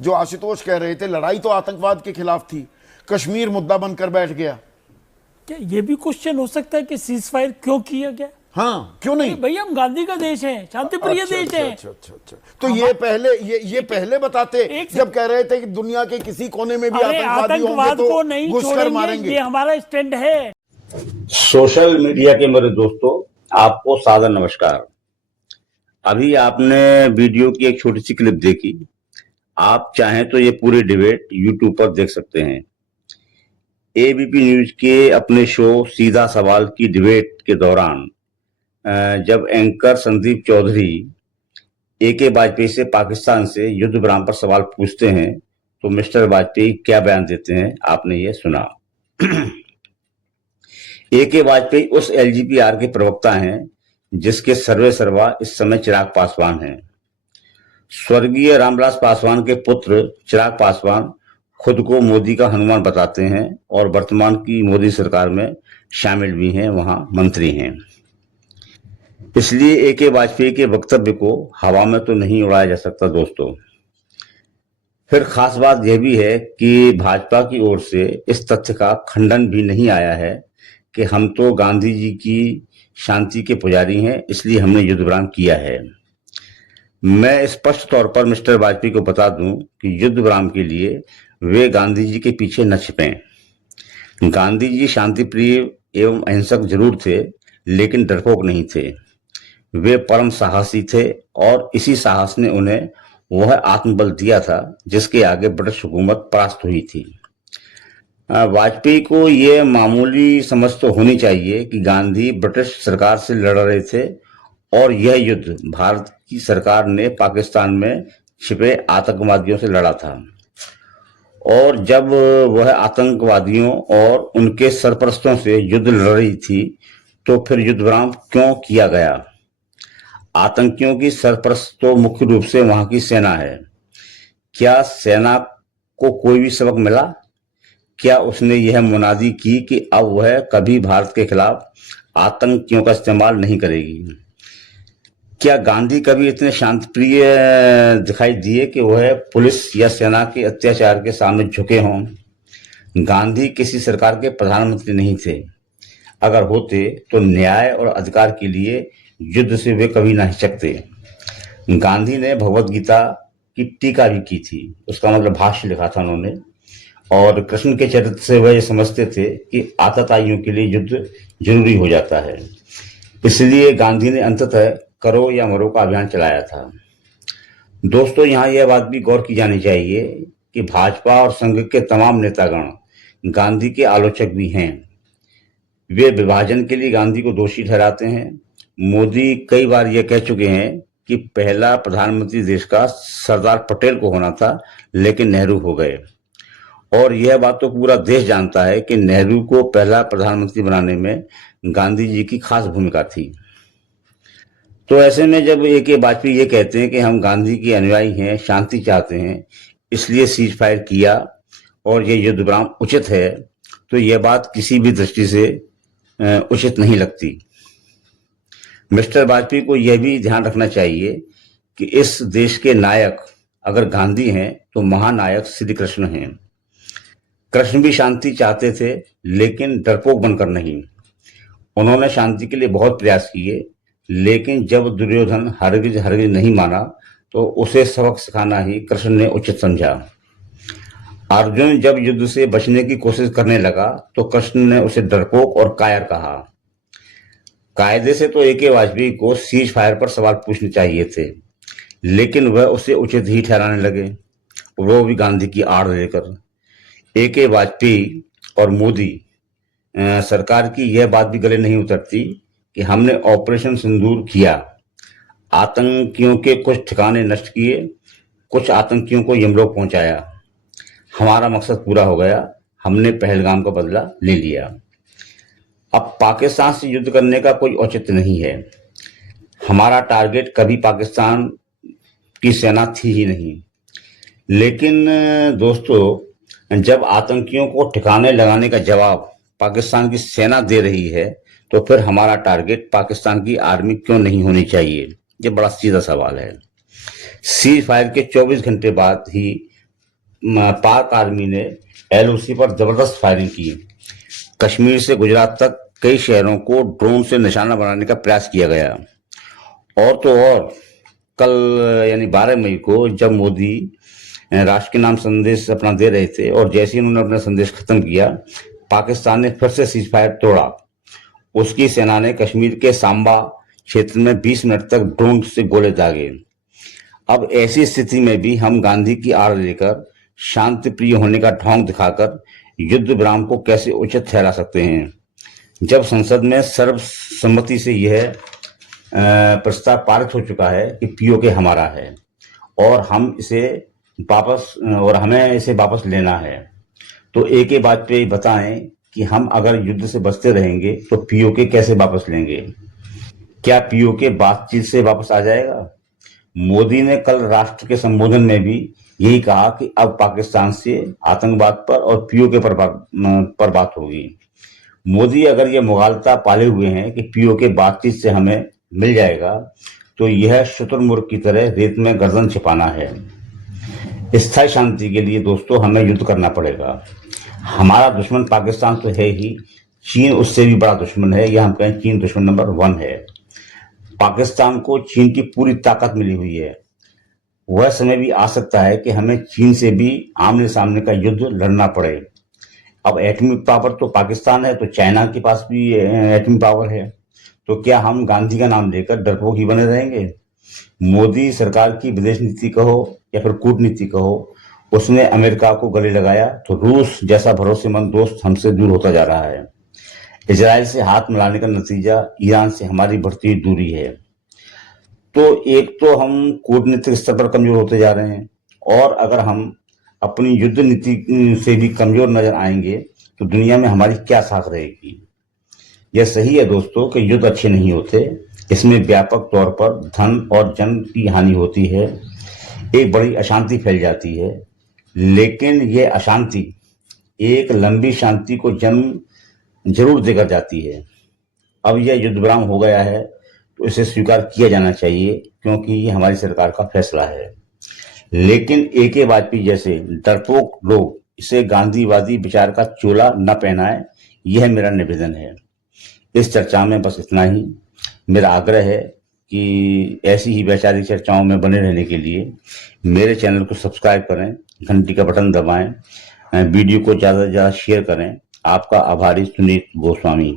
जो आशुतोष कह रहे थे, लड़ाई तो आतंकवाद के खिलाफ थी, कश्मीर मुद्दा बनकर बैठ गया। क्या ये भी क्वेश्चन हो सकता है कि सीज फायर क्यों किया गया? हाँ, क्यों नहीं? भाई हम गांधी का देश है, शांति प्रिय देश है। अच्छा। तो ये पहले बताते जब कह रहे थे कि दुनिया के किसी कोने में भी आतंकवादी होंगे तो को नहीं घुसकर मारेंगे। ये हमारा स्टैंड है। सोशल मीडिया के मेरे दोस्तों, आपको सादर नमस्कार। अभी आपने वीडियो की एक छोटी सी क्लिप देखी। आप चाहें तो ये पूरी डिबेट यूट्यूब पर देख सकते हैं। एबीपी न्यूज के अपने शो सीधा सवाल की डिबेट के दौरान जब एंकर संदीप चौधरी AK वाजपेयी से पाकिस्तान से युद्ध विराम पर सवाल पूछते हैं तो मिस्टर वाजपेयी क्या बयान देते हैं, आपने ये सुना। AK वाजपेयी उस LGPR के प्रवक्ता हैं जिसके सर्वे सर्वा इस समय चिराग पासवान हैं। स्वर्गीय रामविलास पासवान के पुत्र चिराग पासवान खुद को मोदी का हनुमान बताते हैं और वर्तमान की मोदी सरकार में शामिल भी हैं, वहां मंत्री हैं। इसलिए AK वाजपेयी के वक्तव्य को हवा में तो नहीं उड़ाया जा सकता दोस्तों। फिर खास बात यह भी है कि भाजपा की ओर से इस तथ्य का खंडन भी नहीं आया है कि हम तो गांधी जी की शांति के पुजारी हैं, इसलिए हमने युद्ध विराम किया है। मैं स्पष्ट तौर पर मिस्टर वाजपेयी को बता दूं कि युद्ध विराम के लिए वे गांधी जी के पीछे न छिपें। गांधी जी शांति प्रिय एवं अहिंसक जरूर थे, लेकिन डरपोक नहीं थे। वे परम साहसी थे और इसी साहस ने उन्हें वह आत्मबल दिया था जिसके आगे ब्रिटिश हुकूमत परास्त हुई थी। वाजपेयी को यह मामूली समझ तो होनी चाहिए कि गांधी ब्रिटिश सरकार से लड़ रहे थे और यह युद्ध भारत की सरकार ने पाकिस्तान में छिपे आतंकवादियों से लड़ा था। और जब वह आतंकवादियों और उनके सरपरस्तों से युद्ध लड़ रही थी तो फिर युद्ध विराम क्यों किया गया? आतंकियों की सरपरस्त तो मुख्य रूप से वहां की सेना है। क्या सेना को कोई भी सबक मिला? क्या उसने यह मुनादी की कि अब वह कभी भारत के खिलाफ आतंकियों का इस्तेमाल नहीं करेगी? क्या गांधी कभी इतने शांतिप्रिय दिखाई दिए कि वह पुलिस या सेना के अत्याचार के सामने झुके हों? गांधी किसी सरकार के प्रधानमंत्री नहीं थे। अगर होते तो न्याय और अधिकार के लिए युद्ध से वे कभी ना हिचकते। गांधी ने भगवत गीता की टीका भी की थी, उसका मतलब भाष्य लिखा था उन्होंने। और कृष्ण के चरित्र से वह समझते थे कि आतताइयों के लिए युद्ध जरूरी हो जाता है। इसलिए गांधी ने अंततः करो या मरो का अभियान चलाया था। दोस्तों, यहाँ यह बात भी गौर की जानी चाहिए कि भाजपा और संघ के तमाम नेतागण गांधी के आलोचक भी हैं। वे विभाजन के लिए गांधी को दोषी ठहराते हैं। मोदी कई बार यह कह चुके हैं कि पहला प्रधानमंत्री देश का सरदार पटेल को होना था, लेकिन नेहरू हो गए। और यह बात तो पूरा देश जानता है कि नेहरू को पहला प्रधानमंत्री बनाने में गांधी जी की खास भूमिका थी। तो ऐसे में जब AK वाजपेयी ये कहते हैं कि हम गांधी के अनुयायी हैं, शांति चाहते हैं, इसलिए सीज फायर किया और ये युद्ध विराम उचित है, तो यह बात किसी भी दृष्टि से उचित नहीं लगती। मिस्टर वाजपेयी को यह भी ध्यान रखना चाहिए कि इस देश के नायक अगर गांधी हैं तो महानायक श्री कृष्ण हैं। कृष्ण भी शांति चाहते थे, लेकिन डरपोक बनकर नहीं। उन्होंने शांति के लिए बहुत प्रयास किए, लेकिन जब दुर्योधन हरगिज नहीं माना तो उसे सबक सिखाना ही कृष्ण ने उचित समझा। अर्जुन जब युद्ध से बचने की कोशिश करने लगा तो कृष्ण ने उसे डरपोक और कायर कहा। कायदे से तो AK वाजपेयी को सीज फायर पर सवाल पूछने चाहिए थे, लेकिन वह उसे उचित ही ठहराने लगे, वो भी गांधी की आड़ लेकर। AK वाजपेयी और मोदी सरकार की यह बात भी गले नहीं उतरती कि हमने ऑपरेशन सिंदूर किया, आतंकियों के कुछ ठिकाने नष्ट किए, कुछ आतंकियों को यमलोक पहुंचाया। हमारा मकसद पूरा हो गया, हमने पहलगाम का बदला ले लिया। अब पाकिस्तान से युद्ध करने का कोई औचित्य नहीं है। हमारा टारगेट कभी पाकिस्तान की सेना थी ही नहीं। लेकिन दोस्तों, जब आतंकियों को ठिकाने लगाने का जवाब पाकिस्तान की सेना दे रही है तो फिर हमारा टारगेट पाकिस्तान की आर्मी क्यों नहीं होनी चाहिए? ये बड़ा सीधा सवाल है। सीज फायर के 24 घंटे बाद ही पाक आर्मी ने एलओसी पर जबरदस्त फायरिंग की। कश्मीर से गुजरात तक कई शहरों को ड्रोन से निशाना बनाने का प्रयास किया गया। और तो और कल यानी 12 मई को जब मोदी राष्ट्र के नाम संदेश अपना दे रहे थे और जैसे ही उन्होंने अपना संदेश खत्म किया, पाकिस्तान ने फिर से सीज फायर तोड़ा। उसकी सेना ने कश्मीर के सांबा क्षेत्र में 20 मिनट तक ड्रोन से गोले दागे। अब ऐसी स्थिति में भी हम गांधी की आड़ लेकर शांति प्रिय होने का ढोंग दिखाकर युद्ध विराम को कैसे उचित ठहरा सकते हैं, जब संसद में सर्वसम्मति से यह प्रस्ताव पारित हो चुका है कि पीओके हमारा है और हमें इसे वापस लेना है। तो एक ही बात पे बताएं कि हम अगर युद्ध से बचते रहेंगे तो पीओके कैसे वापस लेंगे? क्या पीओके बातचीत से वापस आ जाएगा? मोदी ने कल राष्ट्र के संबोधन में भी यही कहा कि अब पाकिस्तान से आतंकवाद पर और पीओके पर बात होगी। मोदी अगर ये मुगालता पाले हुए हैं कि पीओके बातचीत से हमें मिल जाएगा, तो यह शुतुरमुर्ग की तरह रेत में गर्दन छिपाना है। स्थायी शांति के लिए दोस्तों हमें युद्ध करना पड़ेगा। हमारा दुश्मन पाकिस्तान तो है ही, चीन उससे भी बड़ा दुश्मन है, या हम कहें चीन दुश्मन नंबर 1 है। पाकिस्तान को चीन की पूरी ताकत मिली हुई है। वह समय भी आ सकता है कि हमें चीन से भी आमने सामने का युद्ध लड़ना पड़े। अब एटॉमिक पावर तो पाकिस्तान है, तो चाइना के पास भी एटॉमिक पावर है। तो क्या हम गांधी का नाम लेकर डरपोक ही बने रहेंगे? मोदी सरकार की विदेश नीति कहो या फिर कूटनीति कहो, उसने अमेरिका को गले लगाया, तो रूस जैसा भरोसेमंद दोस्त हमसे दूर होता जा रहा है। इजराइल से हाथ मिलाने का नतीजा ईरान से हमारी बढ़ती हुई दूरी है। तो एक तो हम कूटनीतिक स्तर पर कमजोर होते जा रहे हैं, और अगर हम अपनी युद्ध नीति से भी कमजोर नजर आएंगे तो दुनिया में हमारी क्या साख रहेगी? यह सही है दोस्तों कि युद्ध अच्छे नहीं होते, इसमें व्यापक तौर पर धन और जन की हानि होती है, एक बड़ी अशांति फैल जाती है। लेकिन यह अशांति एक लंबी शांति को जन्म जरूर देकर जाती है। अब यह युद्ध विराम हो गया है तो इसे स्वीकार किया जाना चाहिए, क्योंकि ये हमारी सरकार का फैसला है। लेकिन AK वाजपेयी जैसे डरपोक लोग इसे गांधीवादी विचार का चोला न पहनाए, यह मेरा निवेदन है। इस चर्चा में बस इतना ही। मेरा आग्रह है कि ऐसी ही वैचारिक चर्चाओं में बने रहने के लिए मेरे चैनल को सब्सक्राइब करें, घंटी का बटन दबाएं, वीडियो को ज़्यादा से ज़्यादा शेयर करें। आपका आभारी सुनीत गोस्वामी।